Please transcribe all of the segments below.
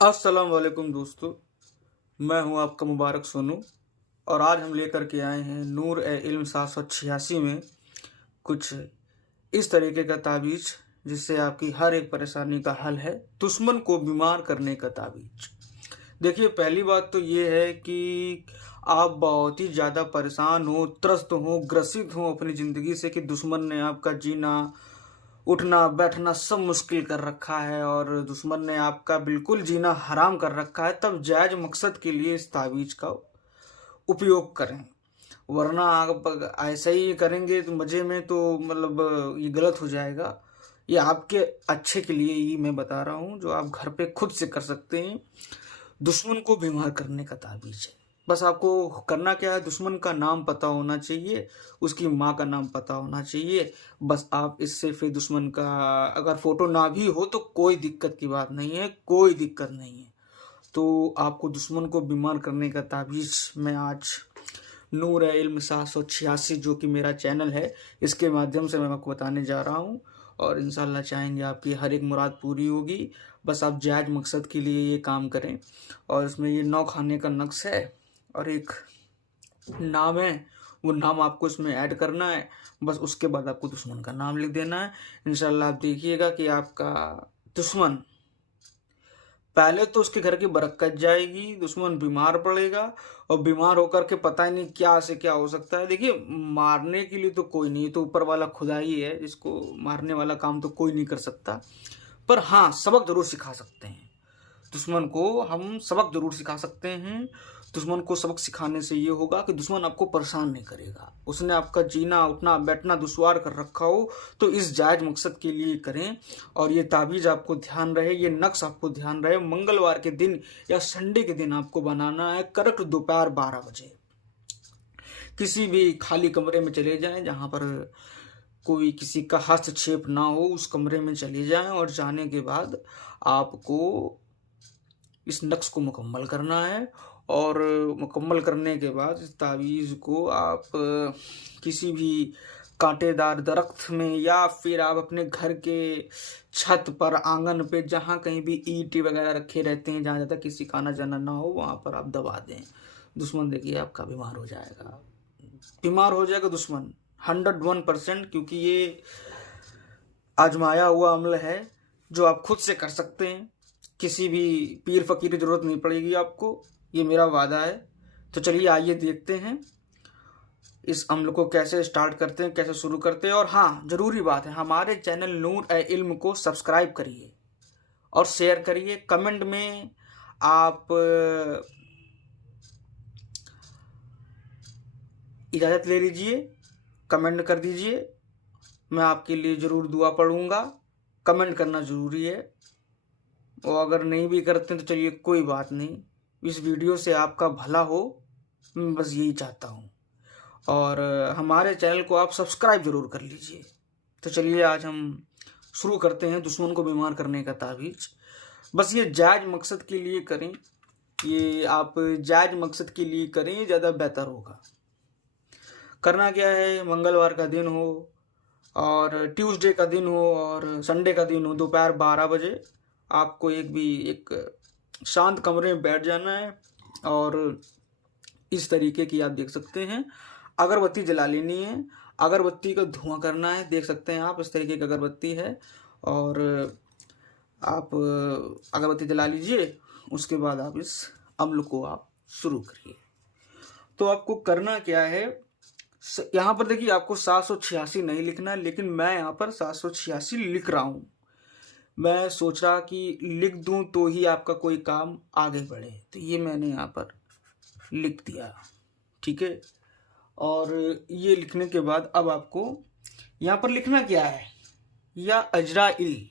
अस्सलाम वालेकुम दोस्तों। मैं हूं आपका मुबारक सोनू और आज हम लेकर के आए हैं नूर ए इल्म 786 में कुछ इस तरीके का ताबीज जिससे आपकी हर एक परेशानी का हल है। दुश्मन को बीमार करने का ताबीज। देखिए, पहली बात तो ये है कि आप बहुत ही ज़्यादा परेशान हो, त्रस्त हो, ग्रसित हो अपनी ज़िंदगी से कि दुश्मन ने आपका जीना, उठना बैठना सब मुश्किल कर रखा है और दुश्मन ने आपका बिल्कुल जीना हराम कर रखा है। तब जायज़ मकसद के लिए इस तावीज़ का उपयोग करें, वरना आप ऐसे ही करेंगे तो मज़े में तो मतलब ये गलत हो जाएगा। ये आपके अच्छे के लिए ही मैं बता रहा हूँ, जो आप घर पे खुद से कर सकते हैं। दुश्मन को बीमार करने का ताबीज़ है। बस आपको करना क्या है, दुश्मन का नाम पता होना चाहिए, उसकी माँ का नाम पता होना चाहिए। बस आप इससे फिर दुश्मन का अगर फ़ोटो ना भी हो तो कोई दिक्कत की बात नहीं है, कोई दिक्कत नहीं है। तो आपको दुश्मन को बीमार करने का ताबीज़ मैं आज नूर ए इल्म 786 जो कि मेरा चैनल है, इसके माध्यम से मैं आपको बताने जा रहा हूँ और इंशाल्लाह चाहेंगे आपकी हर एक मुराद पूरी होगी। बस आप जायज़ मकसद के लिए ये काम करें। और इसमें ये 9 खाने का नक्श है और एक नाम है, वो नाम आपको इसमें ऐड करना है। बस उसके बाद आपको दुश्मन का नाम लिख देना है। इंशाल्लाह आप देखिएगा कि आपका दुश्मन, पहले तो उसके घर की बरकत जाएगी, दुश्मन बीमार पड़ेगा और बीमार होकर के पता ही नहीं क्या से क्या हो सकता है। देखिए, मारने के लिए तो कोई नहीं, तो ऊपर वाला खुदा ही है, जिसको मारने वाला काम तो कोई नहीं कर सकता। पर हाँ, सबक जरूर सिखा सकते हैं। दुश्मन को हम सबक जरूर सिखा सकते हैं। दुश्मन को सबक सिखाने से ये होगा कि दुश्मन आपको परेशान नहीं करेगा। उसने आपका जीना उठना बैठना दुश्वार कर रखा हो तो इस जायज़ मकसद के लिए करें। और ये ताबीज़ आपको ध्यान रहे, ये नक्श आपको ध्यान रहे, मंगलवार के दिन या संडे के दिन आपको बनाना है, करेक्ट दोपहर 12 बजे। किसी भी खाली कमरे में चले जाएं जहाँ पर कोई किसी का हस्तक्षेप ना हो, उस कमरे में चले जाएं और जाने के बाद आपको इस नक्श को मुकम्मल करना है। और मुकम्मल करने के बाद इस तावीज़ को आप किसी भी कांटेदार दरख्त में या फिर आप अपने घर के छत पर, आंगन पे, जहाँ कहीं भी ईंट वगैरह रखे रहते हैं, जहाँ ज़्यादा किसी का आना जाना ना हो, वहाँ पर आप दबा दें। दुश्मन देखिए आपका बीमार हो जाएगा, बीमार हो जाएगा दुश्मन 101%, क्योंकि ये आजमाया हुआ अमल है जो आप खुद से कर सकते हैं। किसी भी पीर फकीर की ज़रूरत नहीं पड़ेगी आपको, ये मेरा वादा है। तो चलिए आइए देखते हैं इस अमल को कैसे स्टार्ट करते हैं, कैसे शुरू करते हैं। और हाँ, ज़रूरी बात है, हमारे चैनल नूर ए इल्म को सब्सक्राइब करिए और शेयर करिए। कमेंट में आप इजाज़त ले लीजिए, कमेंट कर दीजिए, मैं आपके लिए ज़रूर दुआ पढ़ूंगा। कमेंट करना ज़रूरी है, और अगर नहीं भी करते तो चलिए कोई बात नहीं। इस वीडियो से आपका भला हो, मैं बस यही चाहता हूँ। और हमारे चैनल को आप सब्सक्राइब ज़रूर कर लीजिए। तो चलिए आज हम शुरू करते हैं दुश्मन को बीमार करने का तावीज़। बस ये जायज़ मकसद के लिए करें, ये आप जायज़ मकसद के लिए करें, ज़्यादा बेहतर होगा। करना क्या है, मंगलवार का दिन हो और ट्यूसडे का दिन हो और संडे का दिन हो, दोपहर 12 बजे आपको एक शांत कमरे में बैठ जाना है और इस तरीके की आप देख सकते हैं अगरबत्ती जला लेनी है। अगरबत्ती का धुआं करना है, देख सकते हैं आप इस तरीके की अगरबत्ती है। और आप अगरबत्ती जला लीजिए, उसके बाद आप इस अमल को आप शुरू करिए। तो आपको करना क्या है, यहाँ पर देखिए आपको 786 नहीं लिखना है, लेकिन मैं यहाँ पर 786 लिख रहा हूँ। मैं सोच रहा कि लिख दूं तो ही आपका कोई काम आगे बढ़े, तो ये मैंने यहाँ पर लिख दिया, ठीक है। और ये लिखने के बाद अब आपको यहाँ पर लिखना क्या है, या अजराइल,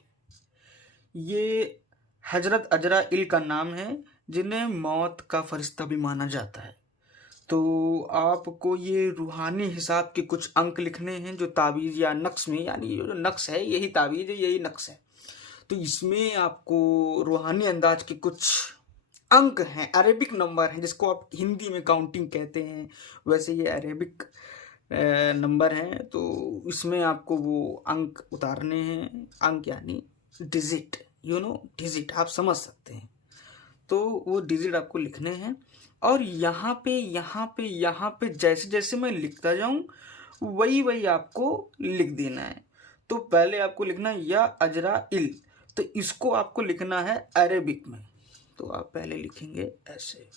ये हजरत अजराइल का नाम है, जिन्हें मौत का फरिश्ता भी माना जाता है। तो आपको ये रूहानी हिसाब के कुछ अंक लिखने हैं, जो तावीज़ या नक्श में, यानी जो नक्श है यही तावीज़ है, यही नक्श है। तो इसमें आपको रूहानी अंदाज के कुछ अंक हैं, अरेबिक नंबर हैं, जिसको आप हिंदी में काउंटिंग कहते हैं, वैसे ये अरेबिक नंबर हैं। तो इसमें आपको वो अंक उतारने हैं, अंक यानी डिजिट, डिजिट आप समझ सकते हैं। तो वो डिजिट आपको लिखने हैं और यहाँ पे यहाँ पे यहाँ पे जैसे जैसे मैं लिखता जाऊँ वही वही आपको लिख देना है। तो पहले आपको लिखना है या अजरा इल, तो इसको आपको लिखना है अरेबिक में। तो आप पहले लिखेंगे ऐसे,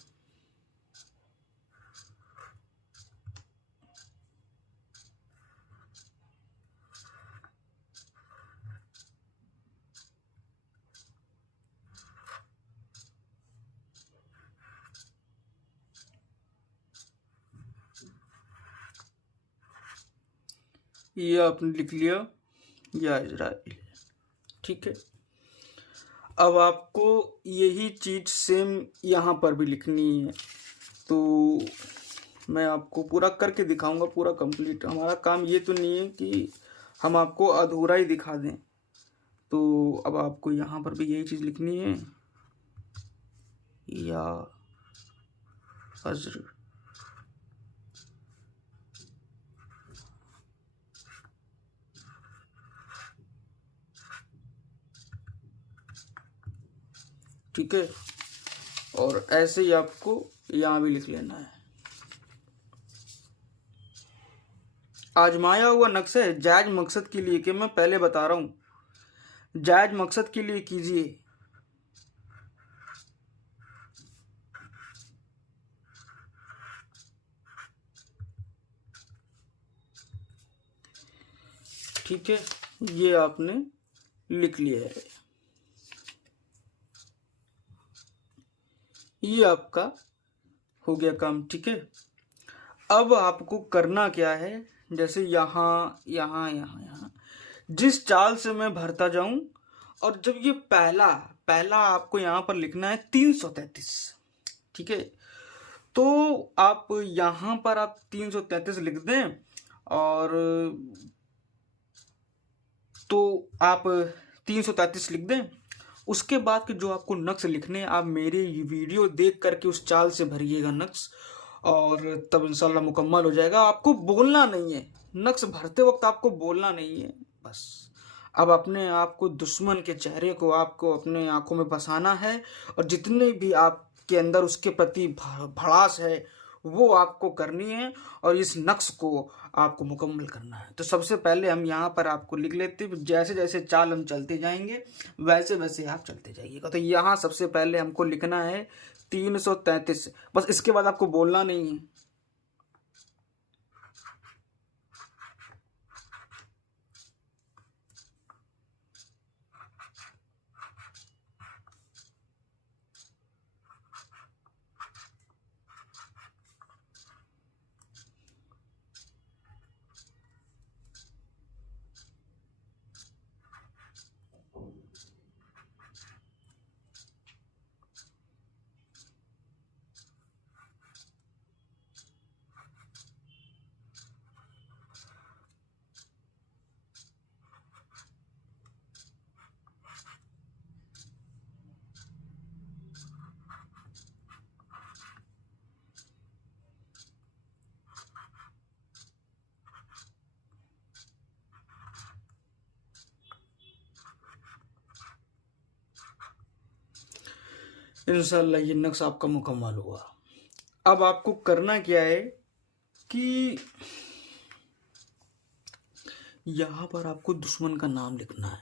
ये आपने लिख लिया या इजराइल। ठीक है, अब आपको यही चीज सेम यहाँ पर भी लिखनी है। तो मैं आपको पूरा करके दिखाऊंगा, पूरा कंप्लीट। हमारा काम ये तो नहीं है कि हम आपको अधूरा ही दिखा दें। तो अब आपको यहाँ पर भी यही चीज लिखनी है, या अजर। ठीक है, और ऐसे ही आपको यहाँ भी लिख लेना है। आजमाया हुआ नक्शा है जायज मकसद के लिए, कि मैं पहले बता रहा हूं जायज मकसद के लिए कीजिए। ठीक है, ये आपने लिख लिया है। ये आपका हो गया काम। ठीक है, अब आपको करना क्या है, जैसे यहाँ यहाँ यहाँ यहाँ जिस चाल से मैं भरता जाऊं, और जब ये पहला पहला आपको यहाँ पर लिखना है 333। ठीक है, तो आप यहाँ पर आप 333 लिख दें, और तो आप 333 लिख दें। उसके बाद के जो आपको नक्श लिखने, आप मेरे ये वीडियो देख करके उस चाल से भरिएगा नक्श, और तब इंशाल्लाह मुकम्मल हो जाएगा। आपको बोलना नहीं है, नक्श भरते वक्त आपको बोलना नहीं है बस। अब अपने आप को, दुश्मन के चेहरे को आपको अपने आंखों में बसाना है, और जितने भी आपके अंदर उसके प्रति भड़ास है वो आपको करनी है, और इस नक्श को आपको मुकम्मल करना है। तो सबसे पहले हम यहाँ पर आपको लिख लेते हैं, जैसे जैसे चाल हम चलते जाएंगे वैसे वैसे आप चलते जाइएगा। तो यहाँ सबसे पहले हमको लिखना है 333, बस इसके बाद आपको बोलना नहीं है। इंशाल्लाह ये नक्श आपका मुकम्मल हुआ। अब आपको करना क्या है कि यहाँ पर आपको दुश्मन का नाम लिखना है।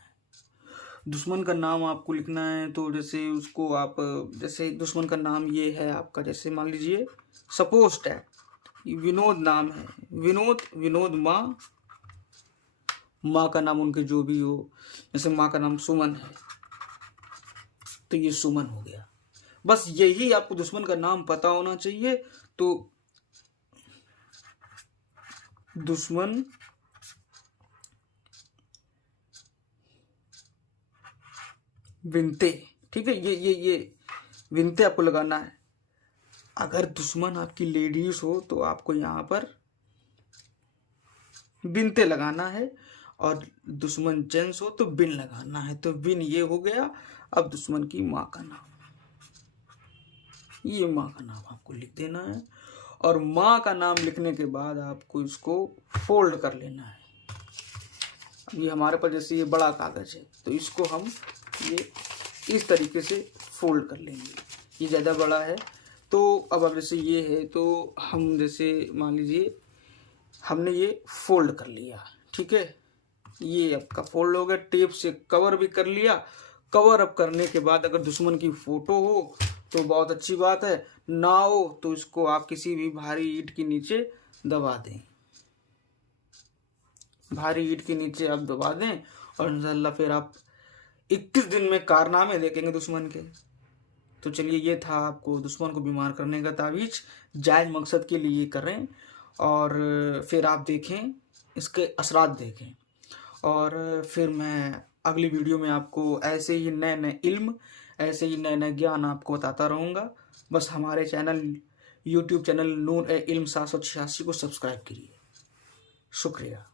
दुश्मन का नाम आपको लिखना है, तो जैसे उसको आप, जैसे दुश्मन का नाम ये है आपका, जैसे मान लीजिए सपोज है विनोद नाम है, विनोद माँ का नाम उनके जो भी हो, जैसे माँ का नाम सुमन है तो ये सुमन हो गया। बस यही आपको दुश्मन का नाम पता होना चाहिए। तो दुश्मन विनते, ठीक है, ये विनते आपको लगाना है। अगर दुश्मन आपकी लेडीज हो तो आपको यहाँ पर बिनते लगाना है, और दुश्मन जेंट्स हो तो बिन लगाना है। तो बिन ये हो गया। अब दुश्मन की माँ का नाम, ये माँ का नाम आपको लिख देना है, और माँ का नाम लिखने के बाद आपको इसको फोल्ड कर लेना है। अब ये हमारे पास जैसे ये बड़ा कागज है, तो इसको हम ये इस तरीके से फोल्ड कर लेंगे। ये ज़्यादा बड़ा है। तो अब जैसे ये है तो हम जैसे मान लीजिए हमने ये फोल्ड कर लिया, ठीक है, ये आपका फोल्ड हो गया, टेप से कवर भी कर लिया। कवर अप करने के बाद अगर दुश्मन की फोटो हो तो बहुत अच्छी बात है, ना हो तो इसको आप किसी भी भारी ईंट के नीचे दबा दें, भारी ईंट के नीचे आप दबा दें और इंशाल्लाह फिर आप 21 दिन में कारनामे देखेंगे दुश्मन के। तो चलिए ये था आपको दुश्मन को बीमार करने का तावीज, जायज़ मकसद के लिए करें और फिर आप देखें इसके असरात देखें। और फिर मैं अगली वीडियो में आपको ऐसे ही नए नए इल्म, ऐसे ही नए नए ज्ञान आपको बताता रहूँगा। बस हमारे चैनल यूट्यूब चैनल नूर ए इल्म 786 को सब्सक्राइब करिए। शुक्रिया।